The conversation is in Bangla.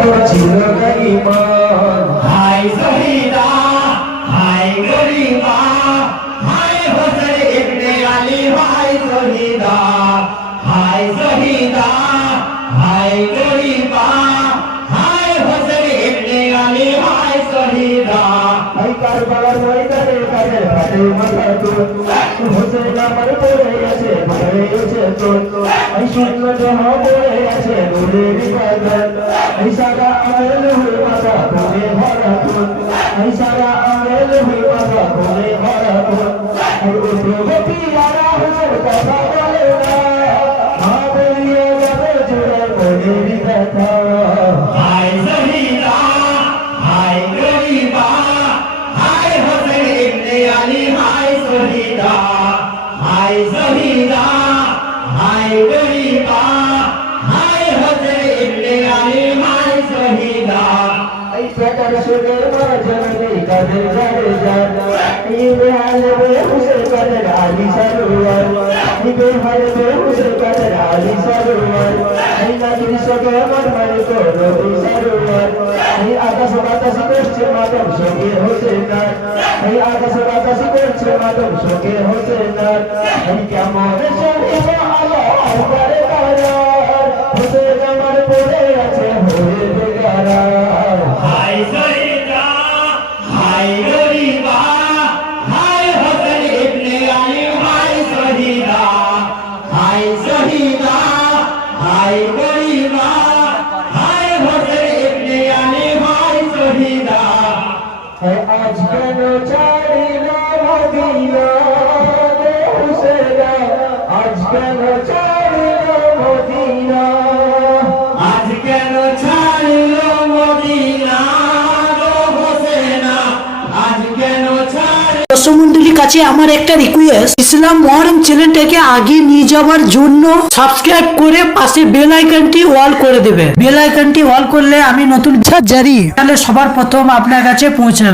বাবা ছিল না ঈমান। হায় শহীদা হায় গরিবা হায় হোসেন ইবনে আলী হায় শহীদা হায় শহীদা হায় গরিবা হায় হোসেন ইবনে আলী হায় শহীদা। এই কারবালার ময়দানে কাদের ফাটে মাথা তোর, হোসেন আমার পড়ে আছে ভরে গেছে তোর। এই শূন্য দেহ পড়ে আছে নূরের বাগান, এই সারা আমেল হয়ে মাথা ভরে ভরা তোর, এই সারা আমেল হয়ে মাথা ভরে ভরা তোর। এই প্রগতি আরা হোসেন কথা বলে না, মা বেরিয়ে যাবে জুড়ে মনের ব্যথা। হায় শহীদা হায় গরিবা হায় হোসেন ইবনে আলী হায় শহীদা হায় শহীদা হায় গরিবা হায় হোসেন ইবনে আলী হায় শহীদা। এই পেটার সুরের মাঝে কাদের যারে জানা, এই বেহালে বেহুসে কাদের আলী সারোয়ার, এই বেহালে বেহুসে কাদের আলী সারোয়ার। এই নাকির সঙ্গে আমার মানে তো নবী সারোয়ার। এই আকাশ বাতাস করছে মাতম সঙ্গে হোসেন, এই আকাশ বাতাস করছে মাতম সঙ্গে হোসেন। এই কেমন শরীর আলো করে তারার, হোসেন আমার পড়ে আছে হয়ে বেগারা। হায় শহীদা হায় গরিবা হায় হোসেন ইবনে আলী হায় শহীদা হায় শহীদা হায় গরিবা হায় হোসেন ইবনে আলী হায় শহীদা। আজ কেন ছাড়িল মদিনা রে হুসেনা, আজ কেন ছাড়িল মদিনা। আজ কেন ছাড়িল মদিনা গো হোসেনা আজ কেন ছাড়িল। দর্শক মন্ডলীর কাছে আমার একটা রিকোয়েস্ট, ইসলাম মহরম চ্যানেলটাকে আগে নিয়ে যাওয়ার জন্য সাবস্ক্রাইব করে পাশে বেল আইকনটি অল করে দেবে। বেল আইকনটি অল করলে আমি নতুন জারি তাহলে সবার প্রথম আপনার কাছে পৌঁছাবে।